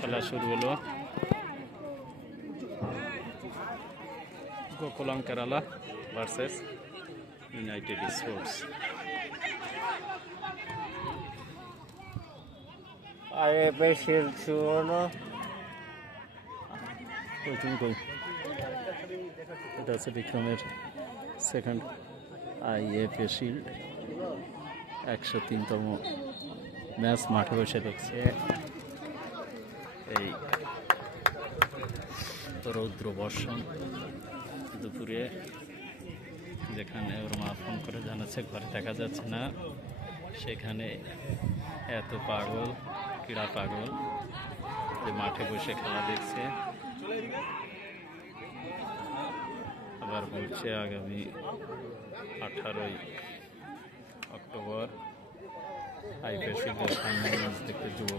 খেলা শুরু হলো। Gokulam Kerala versus United sports. এটা হচ্ছে বিক্রমের সেকেন্ড আইএফএ শিল্ড 103তম ম্যাচ মাঠে বসে দেখছে এই রৌদ্র বর্ষণ দুপুরে, যেখানে ওর মা ফোন করে জানাচ্ছে ঘরে দেখা যাচ্ছে না, সেখানে এত পাগল ক্রীড়া পাগল যে মাঠে বসে খেলা দেখছে। আবার বলছে আগামী 18ই অক্টোবর আইপিএল শিল্ডের ফাইনাল ম্যাচ দেখতে যুব